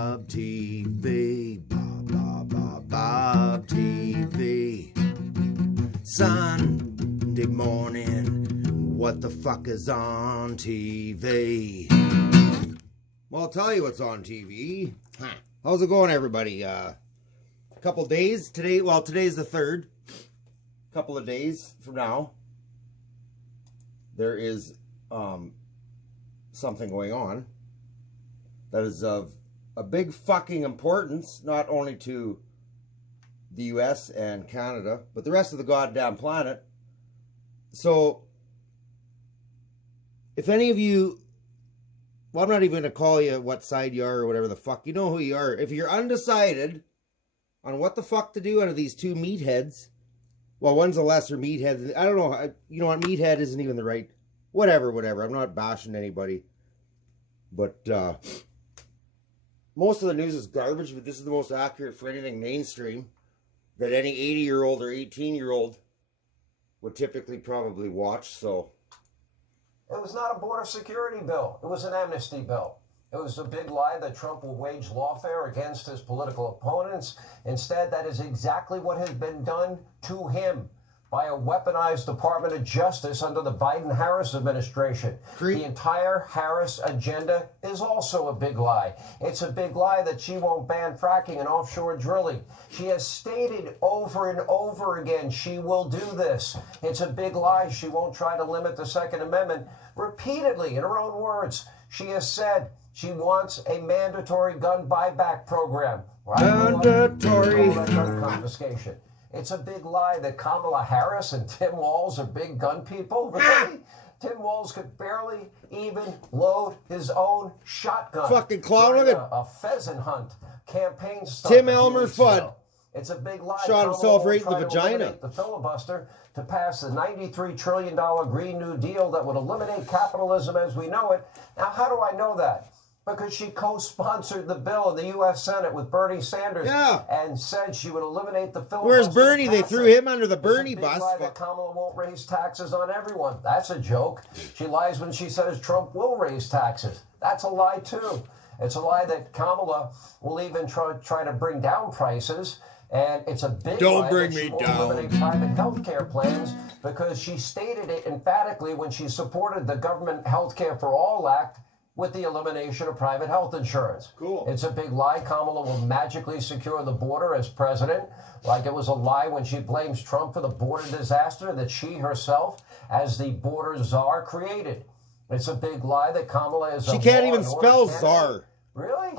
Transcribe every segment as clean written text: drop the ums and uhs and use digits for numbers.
Bob TV, Bob TV. Sunday morning, what the fuck is on TV? Well, I'll tell you what's on TV. How's it going, everybody? Couple days today. Well, today's the 3rd. Couple of days from now, there is something going on that is of a big fucking importance, not only to the US and Canada, but the rest of the goddamn planet. So, if any of you, well, I'm not even going to call you what side you are or whatever the fuck, you know who you are. If you're undecided on what the fuck to do out of these two meatheads, well, one's a lesser meathead. I don't know. You know what? Meathead isn't even the right. Whatever. I'm not bashing anybody. But most of the news is garbage, but this is the most accurate for anything mainstream that any 80-year-old or 18-year-old would typically probably watch. So it was not a border security bill. It was an amnesty bill. It was a big lie that Trump will wage lawfare against his political opponents. Instead, that is exactly what has been done to him by a weaponized Department of Justice under the Biden-Harris administration. The entire Harris agenda is also a big lie. It's a big lie that she won't ban fracking and offshore drilling. She has stated over and over again she will do this. It's a big lie she won't try to limit the Second Amendment. Repeatedly, in her own words, she has said she wants a mandatory gun buyback program. Mandatory gun confiscation. It's a big lie that Kamala Harris and Tim Walz are big gun people. Really? Tim Walz could barely even load his own shotgun. Fucking clown. Look at a pheasant hunt campaign stuff. Tim Elmer Fudd. It's a big lie. Shot himself right in the vagina. The filibuster to pass the $93 trillion Green New Deal that would eliminate capitalism as we know it. Now, how do I know that? Because she co-sponsored the bill in the U.S. Senate with Bernie Sanders and said she would eliminate the filibuster. Where's Bernie? They threw him under the Bernie bus. Lie that Kamala won't raise taxes on everyone. That's a joke. She lies when she says Trump will raise taxes. That's a lie, too. It's a lie that Kamala will even try to bring down prices. And it's a big lie that she won't eliminate private health care plans because she stated it emphatically when she supported the Government Health Care for All Act with the elimination of private health insurance. Cool. It's a big lie. Kamala will magically secure the border as president, like it was a lie when she blames Trump for the border disaster that she herself, as the border czar, created. It's a big lie that Kamala is She can't even spell czar. Really?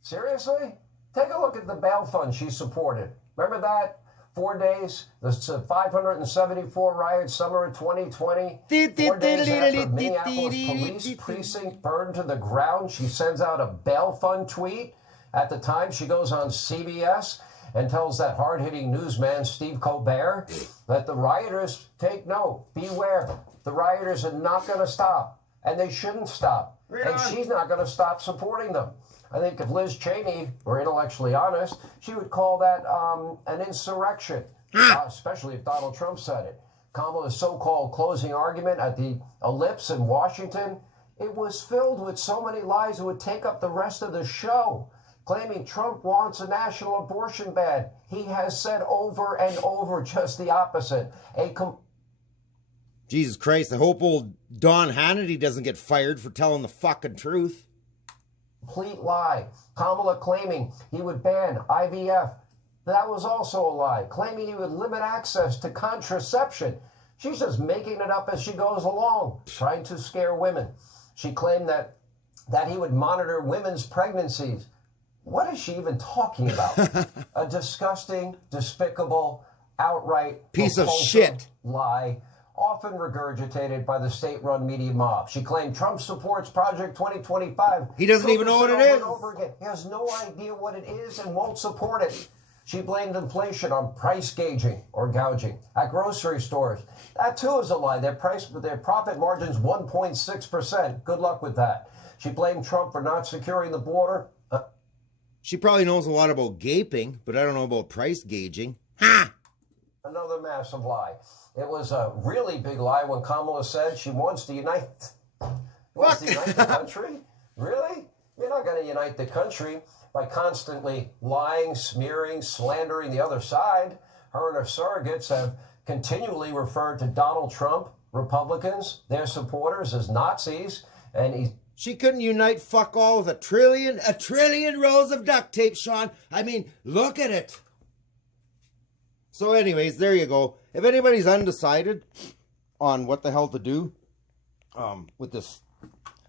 Seriously? Take a look at the bail fund she supported. Remember that? 4 days, the 574 riots, summer of 2020. 4 days after Minneapolis police precinct burned to the ground, she sends out a bail fund tweet. At the time, she goes on CBS and tells that hard-hitting newsman, Steve Colbert, that the rioters, take note, beware. The rioters are not going to stop, and they shouldn't stop. And she's not going to stop supporting them. I think if Liz Cheney were intellectually honest, she would call that an insurrection, especially if Donald Trump said it. Kamala's so-called closing argument at the Ellipse in Washington, it was filled with so many lies it would take up the rest of the show, claiming Trump wants a national abortion ban. He has said over and over just the opposite. Jesus Christ, I hope old Don Hannity doesn't get fired for telling the fucking truth. Complete lie. Kamala claiming he would ban IVF. That was also a lie. Claiming he would limit access to contraception. She's just making it up as she goes along, trying to scare women. She claimed that he would monitor women's pregnancies. What is she even talking about? A disgusting, despicable, outright piece of shit lie, often regurgitated by the state-run media mob. She claimed Trump supports Project 2025. He doesn't even know what it is. Over again. He has no idea what it is and won't support it. She blamed inflation on price gauging or gouging at grocery stores. That, too, is a lie. Their profit margin's 1.6%. Good luck with that. She blamed Trump for not securing the border. She probably knows a lot about gaping, but I don't know about price gauging. Ha! Another massive lie. It was a really big lie when Kamala said she wants to unite the country. Really? You not going to unite the country by constantly lying, smearing, slandering the other side. Her and her surrogates have continually referred to Donald Trump, Republicans, their supporters, as Nazis, and she couldn't unite fuck all with a trillion rolls of duct tape, Sean. I mean, look at it. So anyways, there you go. If anybody's undecided on what the hell to do with this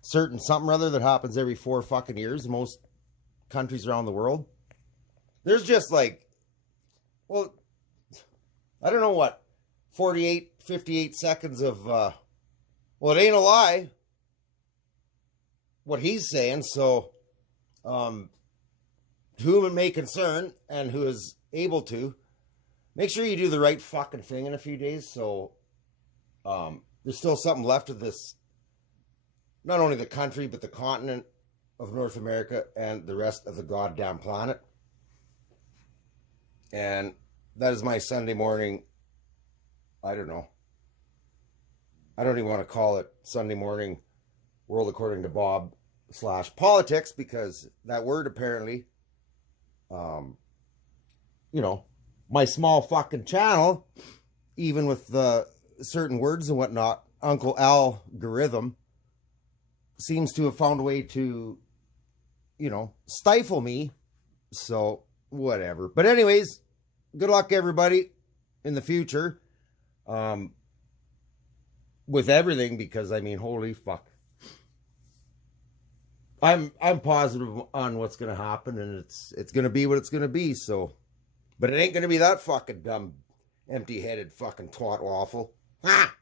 certain something or other that happens every 4 fucking years in most countries around the world, there's just like, well, I don't know what, 58 seconds of, well, it ain't a lie what he's saying. So to whom it may concern and who is able to, make sure you do the right fucking thing in a few days. So there's still something left of this, not only the country, but the continent of North America and the rest of the goddamn planet. And that is my Sunday morning, I don't know. I don't even want to call it Sunday morning World According to Bob /politics, because that word apparently, you know, my small fucking channel, even with the certain words and whatnot, Uncle Algorithm seems to have found a way to, you know, stifle me. So whatever. But anyways, good luck everybody in the future with everything, because I mean, holy fuck, I'm positive on what's gonna happen, and it's gonna be what it's gonna be. So, but it ain't gonna be that fucking dumb, empty-headed fucking twat waffle. Ha!